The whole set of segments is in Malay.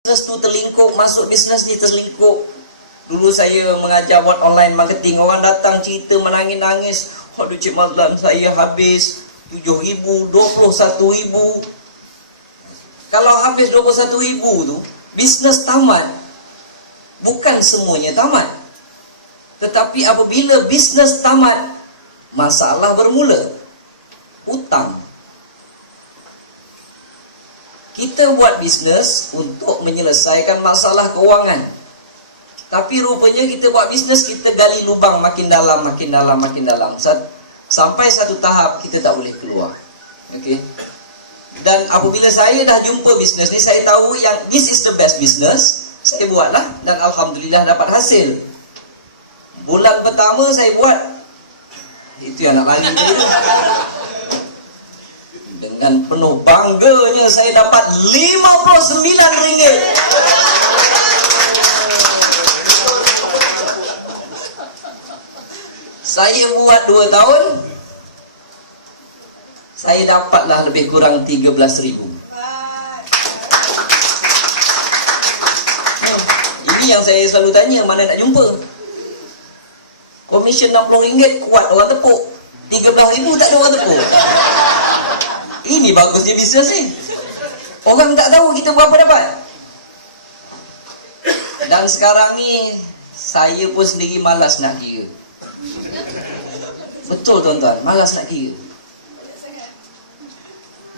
bisnes tu terlingkup, masuk bisnes ni terlingkup. Dulu saya mengajar buat online marketing, orang datang cerita menangis-nangis, aduh Cik Mazlan, saya habis 7,000, 21,000. Kalau habis 21,000 tu, bisnes tamat. Bukan semuanya tamat. Tetapi apabila bisnes tamat, masalah bermula. Hutang. Kita buat bisnes untuk menyelesaikan masalah keuangan. Tapi rupanya kita buat bisnes, kita gali lubang makin dalam, makin dalam, makin dalam. Sampai satu tahap kita tak boleh keluar. Okey. Dan apabila saya dah jumpa bisnes ni, saya tahu yang this is the best business. Saya buatlah dan alhamdulillah dapat hasil. Bulan pertama saya buat, itu yang nak lari tadi. Dengan penuh bangganya saya dapat RM59. Saya buat 2 tahun, saya dapatlah lebih kurang 13,000. Ini yang saya selalu tanya, mana nak jumpa? Komisen RM60 kuat orang tepuk, 13,000 tak ada orang tepuk. Ini bagusnya bisnes ni. Orang tak tahu kita berapa dapat. Dan sekarang ni saya pun sendiri malas nak kira. Betul tuan-tuan, malas nak kira.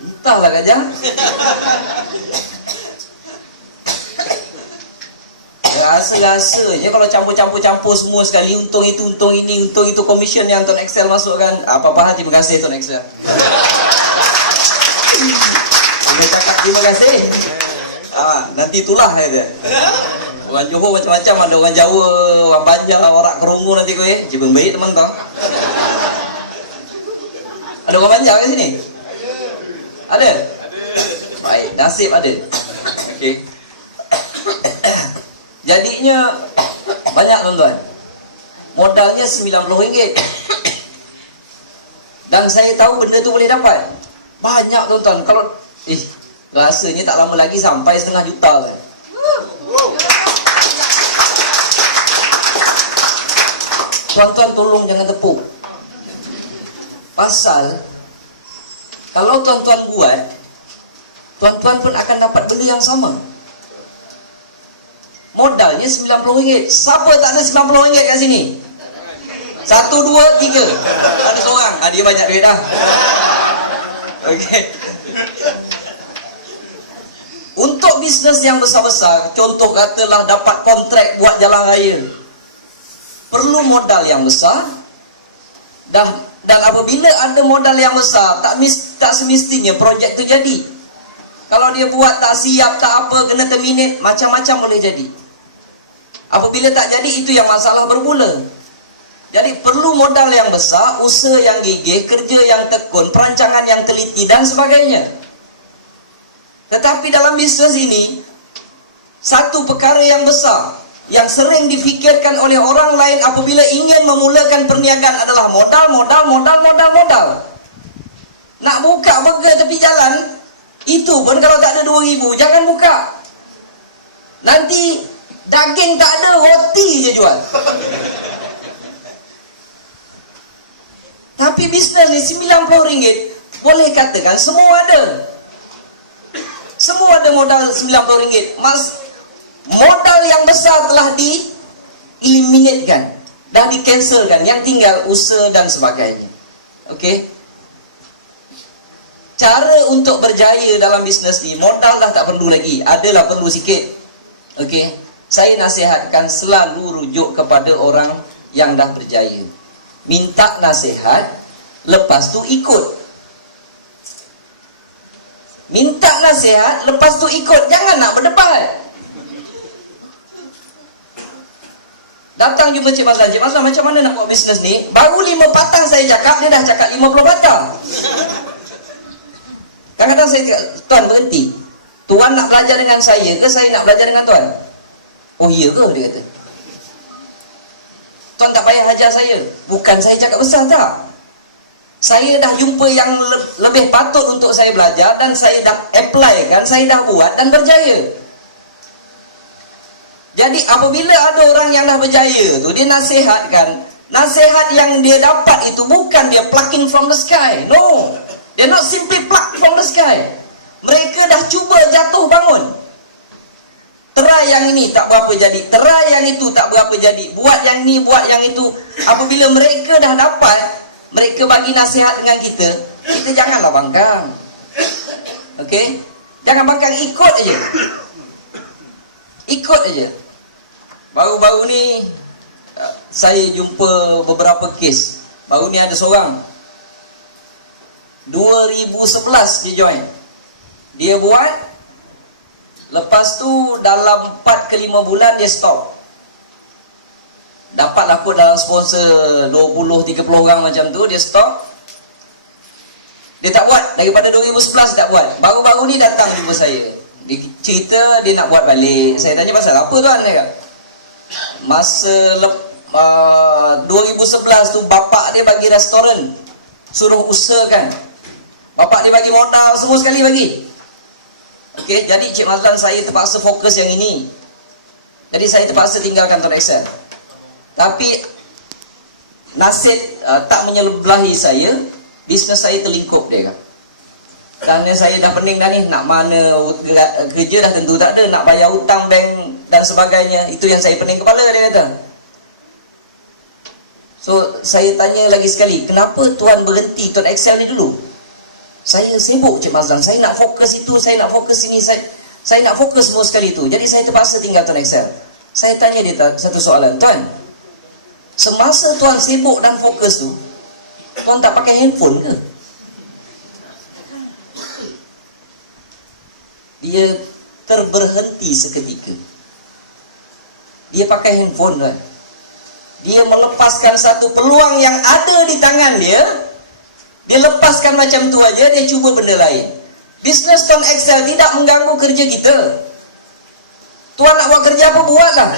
Entahlah Kak Jang. Rasa-rasanya kalau campur-campur semua sekali, untung itu, untung ini, untung itu, komisen yang Tuan Excel masukkan. Apa-apa, terima kasih Tuan Excel. Dia cakap terima kasih. Nanti itulah dia. Orang Johor macam-macam, ada orang Jawa, orang Banjar, orang Kerungu nanti kowe. Jebeng baik teman-teman. Ada orang Banjar kat sini? Ada? Baik, nasib ada. Okey. Jadinya banyak tuan-tuan. Modalnya RM90. Dan saya tahu benda tu boleh dapat. Banyak tuan-tuan. Kalau rasanya tak lama lagi sampai setengah juta kan. Tuan-tuan tolong jangan tepuk. Pasal kalau tuan-tuan buat, tuan-tuan pun akan dapat benda yang sama. Modalnya RM90. Siapa tak ada RM90 kat sini? 1, 2, 3. Ada seorang. Dia banyak duit dah. Okey. Untuk bisnes yang besar-besar, contoh katalah dapat kontrak buat jalan raya, perlu modal yang besar. Dan apabila ada modal yang besar, tak semestinya projek tu jadi. Kalau dia buat tak siap, tak apa, kena terminate, macam-macam boleh jadi. Apabila tak jadi, itu yang masalah bermula. Jadi perlu modal yang besar, usaha yang gigih, kerja yang tekun, perancangan yang teliti dan sebagainya. Tetapi dalam bisnes ini, satu perkara yang besar yang sering difikirkan oleh orang lain apabila ingin memulakan perniagaan adalah modal, modal, modal, modal, modal. Nak buka burger tepi jalan, itu pun kalau tak ada 2,000, jangan buka. Nanti daging tak ada, roti je jual. Tapi bisnes ni RM90, boleh katakan semua ada. Semua ada modal RM90. Modal yang besar telah di-eliminatekan, dah di-cancelkan. Yang tinggal usaha dan sebagainya. Okey. Cara untuk berjaya dalam bisnes ni, modal dah tak perlu lagi. Adalah perlu sikit. Okey. Saya nasihatkan selalu rujuk kepada orang yang dah berjaya. Minta nasihat, lepas tu ikut. Minta nasihat, lepas tu ikut. Jangan nak berdebat. Datang jumpa Cik Mazlan. Cik Mazlan, macam mana nak buat bisnes ni? Baru 5 patang saya cakap, dia dah cakap 50 patang. Kadang-kadang saya cakap, Tuan berhenti. Tuan nak belajar dengan saya ke saya nak belajar dengan Tuan? Oh iya ke? Dia kata. Tuan tak payah ajar saya. Bukan saya cakap besar tak. Saya dah jumpa yang lebih patut untuk saya belajar dan saya dah apply kan, saya dah buat dan berjaya. Jadi apabila ada orang yang dah berjaya tu, dia nasihatkan, nasihat yang dia dapat itu bukan dia plucking from the sky. No, dia not simply pluck from the sky. Mereka dah cuba jatuh bangun. Try yang ini tak berapa jadi, try yang itu tak berapa jadi, buat yang ni, buat yang itu. Apabila mereka dah dapat, mereka bagi nasihat dengan kita, kita janganlah bangkang. Okey? Jangan bangkang, ikut aja. Ikut aja. Baru-baru ni saya jumpa beberapa kes. Baru ni ada seorang 2011 dia join. Dia buat, lepas tu dalam 4 ke 5 bulan dia stop. Dapatlah kot dalam sponsor 20-30 orang macam tu, dia stop. Dia tak buat, daripada 2011 tak buat. Baru-baru ni datang jumpa saya. Dia cerita dia nak buat balik. Saya tanya pasal apa tuan? Dia kata, masa 2011 tu bapak dia bagi restoran, suruh usahakan. Bapak dia bagi modal, semua sekali bagi. Okey, jadi Cik Mazlan saya terpaksa fokus yang ini. Jadi saya terpaksa tinggalkan Tuan Excel. Tapi nasib tak menyebelahi saya, bisnes saya terlingkup dia kan. Kerana saya dah pening dah ni, nak mana kerja dah tentu tak ada, nak bayar hutang bank dan sebagainya, itu yang saya pening kepala, dia kata. So saya tanya lagi sekali, kenapa Tuan berhenti Tuan Excel ni dulu? Saya sibuk Cik Mazlan, saya nak fokus itu, saya nak fokus ini, saya nak fokus semua sekali itu. Jadi saya terpaksa tinggal Tuan Excel. Saya tanya dia satu soalan, Tuan, semasa Tuan sibuk dan fokus tu, Tuan tak pakai handphone ke? Dia terberhenti seketika. Dia pakai handphone kan. Dia melepaskan satu peluang yang ada di tangan dia. Dia lepaskan macam tu aja, dia cuba benda lain. Bisnes Tuan Excel tidak mengganggu kerja kita. Tuan nak buat kerja apa, buatlah.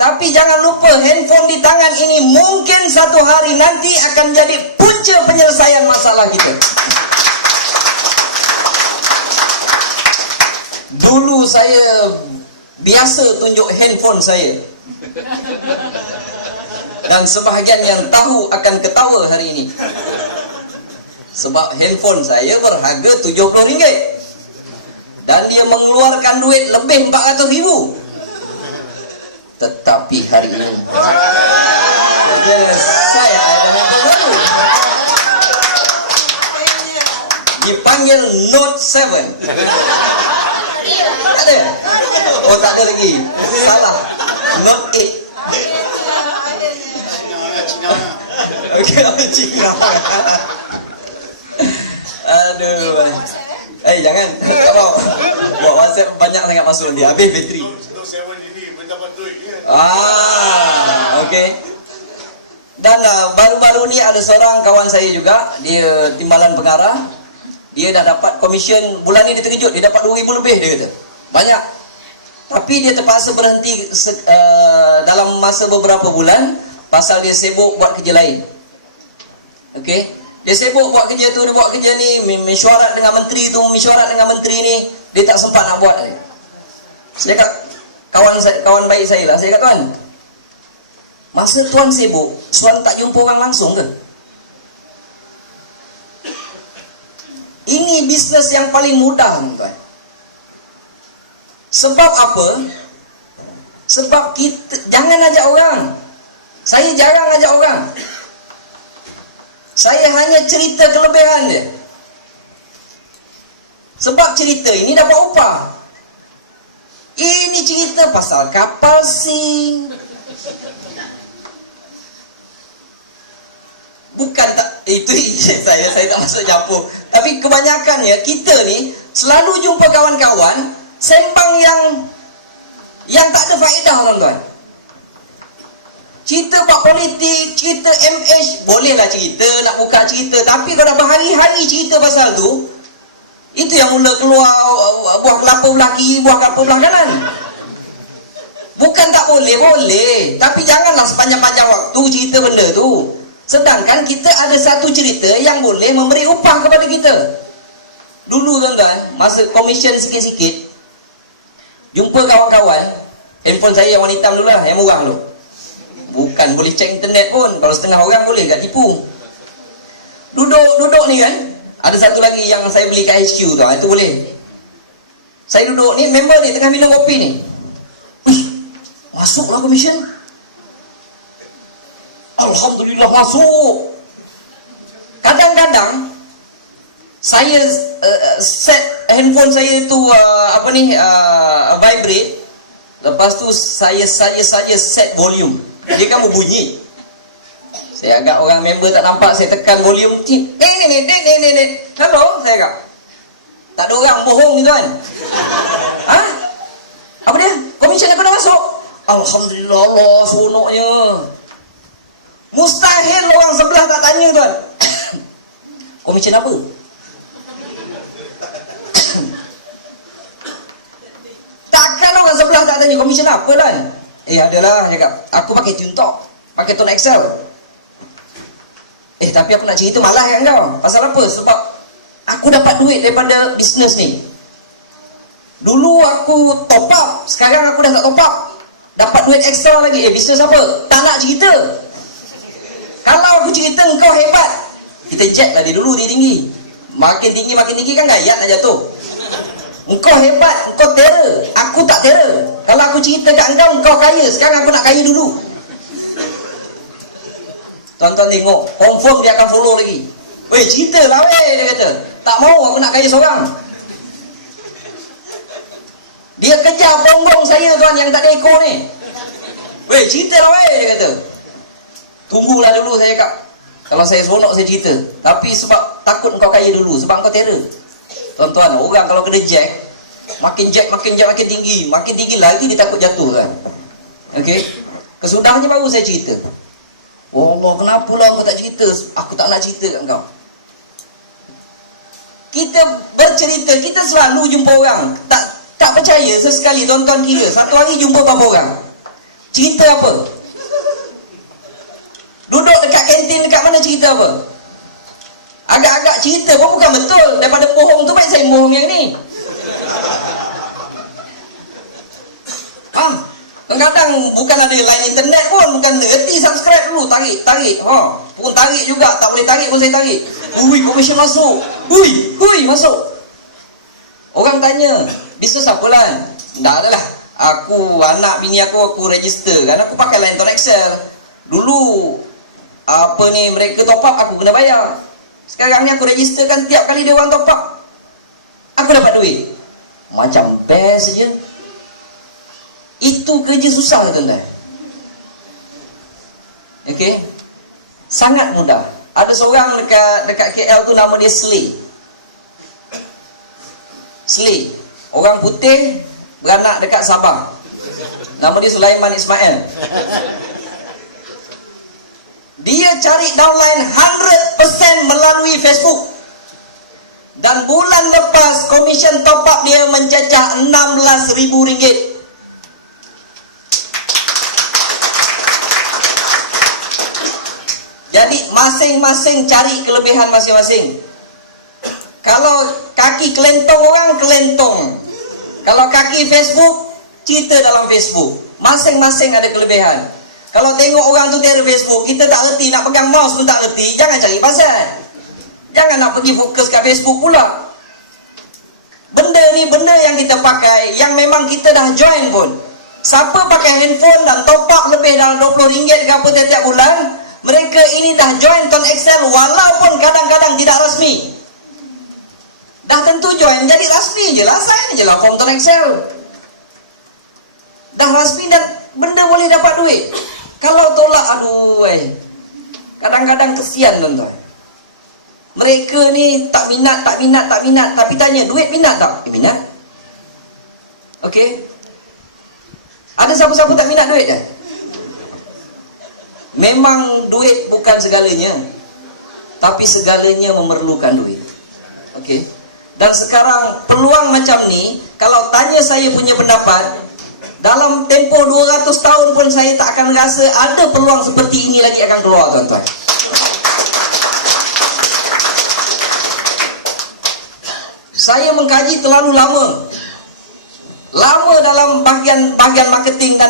Tapi jangan lupa, handphone di tangan ini mungkin satu hari nanti akan jadi punca penyelesaian masalah kita. Dulu saya biasa tunjuk handphone saya. Dan sebahagian yang tahu akan ketawa hari ini. Sebab handphone saya berharga RM70. Dan dia mengeluarkan duit lebih RM400,000. Tetapi hari ini saya ada handphone baru. Dipanggil Note 7. Tak ada? Oh tak ada lagi. Salah. Note 8. Okey, Cina. Aduh. Jangan. Tak mau. Buat WhatsApp banyak sangat masuk nanti. Habis bateri. Okey. Dan baru-baru ni ada seorang kawan saya juga, dia timbalan pengarah. Dia dah dapat komisen, bulan ni dia terkejut, dia dapat RM2,000 lebih, dia kata. Banyak. Tapi dia terpaksa berhenti dalam masa beberapa bulan pasal dia sibuk buat kerja lain. Okey. Dia sibuk buat kerja tu, dia buat kerja ni, mesyuarat dengan menteri tu, mesyuarat dengan menteri ni, dia tak sempat nak buat. Saya cakap, kawan baik saya lah, saya kata, Tuan, masa Tuan sibuk, Tuan tak jumpa orang langsung ke? Ini bisnes yang paling mudah, tuan. Sebab apa? Sebab kita jangan ajak orang. Saya jarang ajak orang. Saya hanya cerita kelebihan dia. Sebab cerita ini dapat upah. Ini cerita pasal kapal sing. Bukan tak, itu saya tak masuk campur. Tapi kebanyakannya kita ni selalu jumpa kawan-kawan sembang yang tak ada faedah, tuan-tuan. Cerita bab politik, cerita MH, bolehlah cerita, nak buka cerita, tapi kalau berhari-hari cerita pasal tu, itu yang mula keluar buah kelapa belah kiri, buah kelapa belah kanan. Bukan tak boleh, boleh, tapi janganlah sepanjang-panjang waktu cerita benda tu. Sedangkan kita ada satu cerita yang boleh memberi upah kepada kita. Dulu tuan-tuan, masa komisen sikit-sikit, jumpa kawan-kawan, Handphone saya yang warna hitam dulu lah, yang murah tu. Bukan boleh cek internet pun. Kalau setengah orang boleh kat tipu. Duduk ni kan, ada satu lagi yang saya beli kat HQ tu, itu boleh. Saya duduk ni, member ni tengah minum kopi ni. Masuklah komisen. Alhamdulillah masuk. Kadang-kadang saya set handphone saya tu vibrate. Lepas tu saya saja set volume. Dia kan berbunyi. Saya agak orang member tak nampak, saya tekan volume. Ni. Hello, saya agak. Tak ada orang bohong ni tuan. Ha? Apa dia? Komisen aku dah masuk. Alhamdulillah, Allah seronoknya. Mustahil orang sebelah tak tanya tuan. Komisen apa? Takkan orang sebelah tak tanya komisen apa kan? Adalah cakap, aku pakai TuneTalk, pakai Tone Excel. Tapi aku nak cerita malah kan kau. Pasal apa? Sebab aku dapat duit daripada bisnes ni. Dulu aku top up, sekarang aku dah tak top up. Dapat duit ekstra lagi. Bisnes apa? Tak nak cerita. Kalau aku cerita engkau hebat, kita check lah dia dulu, dia tinggi. Makin tinggi kan gayat nak jatuh. Engkau hebat, engkau terror. Aku tak terror. Kalau aku cerita kat engkau kaya. Sekarang aku nak kaya dulu. Tuan-tuan tengok, confirm dia akan follow lagi. Weh, cerita lah weh, dia kata. Tak mau, aku nak kaya seorang. Dia kejar bongbong saya tuan yang tak ada ekor ni. Weh, cerita lah weh, dia kata. Tunggulah dulu saya cakap. Kalau saya seronok saya cerita. Tapi sebab takut kau kaya dulu, sebab kau terror. Tuan-tuan, orang kalau kena jack, makin tinggi. Makin tinggi lagi dia takut jatuh kan. Okey. Kesudahnya baru saya cerita. Oh Allah, kenapa lah kau tak cerita? Aku tak nak cerita kat kau. Kita bercerita, kita selalu jumpa orang. Tak percaya sesekali tuan-tuan kira. Satu hari jumpa berapa orang? Cerita apa? Duduk dekat kantin dekat mana cerita apa? Agak-agak cerita pun bukan betul. Daripada bohong tu baik saya bohong yang ni. Kadang-kadang bukan ada line internet pun, bukan erti subscribe dulu, tarik. Pun tarik juga, tak boleh tarik pun saya tarik. Ui, komisen masuk. Ui, masuk. Orang tanya, bisnes apa lah? Tak adalah. Aku, anak bini aku register kan. Aku pakai line Tone Excel. Dulu mereka top up, aku kena bayar. Sekarang ni aku registerkan tiap kali dia orang top up, aku dapat duit. Macam best je. Itu kerja susah tuan-tuan. Okey. Sangat mudah. Ada seorang dekat KL tu nama dia Slay. Orang putih beranak dekat Sabah. Nama dia Sulaiman Ismail. Dia cari downline 100% melalui Facebook. Dan bulan lepas komisen top up dia mencecah RM16,000. Jadi masing-masing cari kelebihan masing-masing. Kalau kaki kelentong orang, kelentong. Kalau kaki Facebook, cerita dalam Facebook. Masing-masing ada kelebihan. Kalau tengok orang tu tiada Facebook, kita tak reti, nak pegang mouse pun tak reti, jangan cari pasal. Jangan nak pergi fokus kat Facebook pula. Benda ni benda yang kita pakai, yang memang kita dah join pun. Siapa pakai handphone dan top up lebih dalam RM20 ke apa tiap-tiap bulan, mereka ini dah join Tone Excel walaupun kadang-kadang tidak rasmi. Dah tentu join, jadi rasmi je lah, sign je lah form Tone Excel. Dah rasmi dan benda boleh dapat duit. Kalau tolak, kadang-kadang kesian tuan-tuan. Mereka ni tak minat. Tapi tanya, duit minat tak? Minat. Okey. Ada siapa-siapa tak minat duit dah? Memang duit bukan segalanya. Tapi segalanya memerlukan duit. Okey. Dan sekarang peluang macam ni, kalau tanya saya punya pendapat, dalam tempoh 200 tahun pun saya tak akan rasa ada peluang seperti ini lagi akan keluar tuan-tuan. Saya mengkaji terlalu lama. lama dalam bahagian marketing dan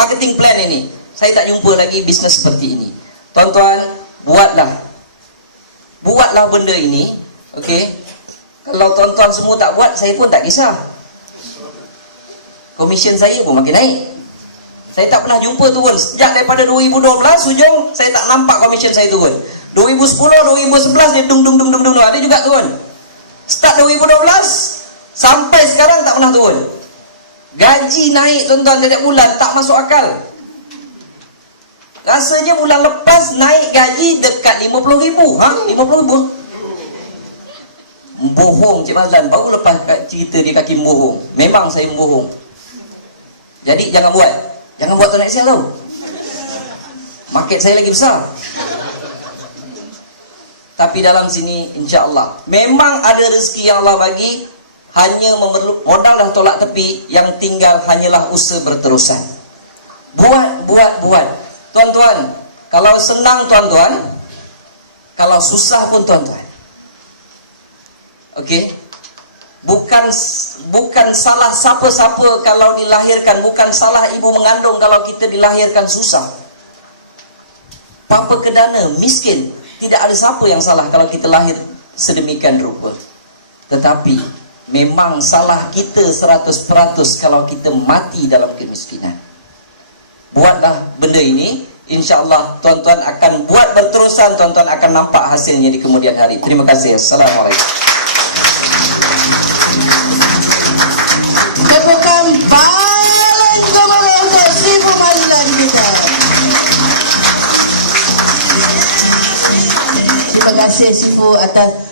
marketing plan ini. Saya tak jumpa lagi bisnes seperti ini. Tuan-tuan, buatlah benda ini. Okey. Kalau tuan-tuan semua tak buat, saya pun tak kisah. Komisen saya pun makin naik. Saya tak pernah jumpa turun. Sejak daripada 2012 hujung, saya tak nampak komisen saya turun. 2010, 2011 dia dung. Ada juga turun. Start 2012 sampai sekarang tak pernah turun. Gaji naik tuan-tuan setiap bulan, tak masuk akal. Rasanya bulan lepas naik gaji dekat 50,000. 50,000? Bohong Cik Mazlan. Baru lepas cerita dia kaki bohong. Memang saya bohong. Jadi jangan buat. Jangan buat tu naik sale tau. Market saya lagi besar. Tapi dalam sini insya-Allah memang ada rezeki yang Allah bagi, hanya memerlukan modal dah tolak tepi, yang tinggal hanyalah usaha berterusan. Buat. Tuan-tuan, kalau senang tuan-tuan, kalau susah pun tuan-tuan. Okey? Bukan salah siapa-siapa kalau dilahirkan, bukan salah ibu mengandung kalau kita dilahirkan susah. Papa kedana, miskin, tidak ada siapa yang salah kalau kita lahir sedemikian rupa. Tetapi memang salah kita 100% kalau kita mati dalam kemiskinan. Buatlah benda ini, insya-Allah tuan-tuan akan buat berterusan, tuan-tuan akan nampak hasilnya di kemudian hari. Terima kasih. Assalamualaikum. Tepukan banyak juga boleh untuk Sifu Mazlan kita. Terima kasih Sifu atas